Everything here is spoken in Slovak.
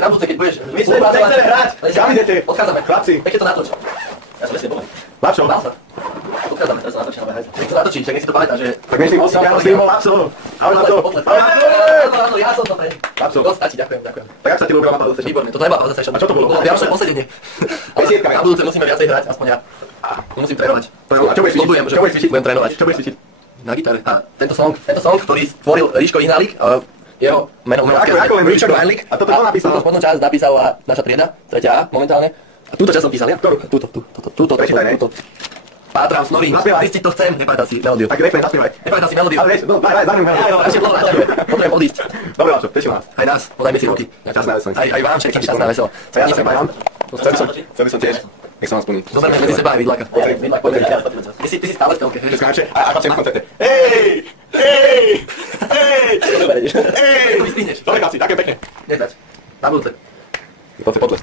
Na budúce, keď budeš... My sme chceme hrať! Kam idete? Odchádzame. Chlapci. Pekne to natoč. Ja som vesne bol. Lapšo? Bál sa. Odchádzame, teraz sa natočíme. Nech to natočí, však nech si to pamätá, že... Tak nech si musí, ja s tým bol Lapšo. Ahoj na to. Áno, ja som to pre. Lapšo. Dosť stačí, ďakujem. Tak jak sa ti ľúbila mapa zase? Výborne, toto nebola pauza session. A čo to bolo? Bolo vianočné posedenie. Ale na budúce musíme viacej hrať, aspoň ja. Musím trénovať. A čo budeš cvičiť? Budem trénovať. Čo budeš cvičiť? Na gitare. A tento song, ktorý stvoril Ríško Ihnálik, jeho meno Richard Ihnálik. A toto kto napísal? Túto spodnú časť napísala naša trieda, 3A momentálne. A túto časť som písal ja. Túto. Pátram Snorri, zistiť to chcem, nepamätám si melódiu. Tak refrén, zaspievaj. Nepamätám si melódiu. Ale vieš, daj mi melódiu. Potrebujem odísť. Dobre, Láčo, teším vás. Aj nás, podajme si ruky. Časná veselo. Aj vám všetkým časná veselo. Ja sa bajam. Chcel by som tiež. Nech sa vám splní. Zoberme medzi seba aj vidláka. Vidlák, poďme. Ty si stále v telke. Dneska najlepšie. A pačím v koncerte. Hej! To vyspíneš. Dobre, chlapci, ďakujem pekne. Nezač. Na budúce. To si potles.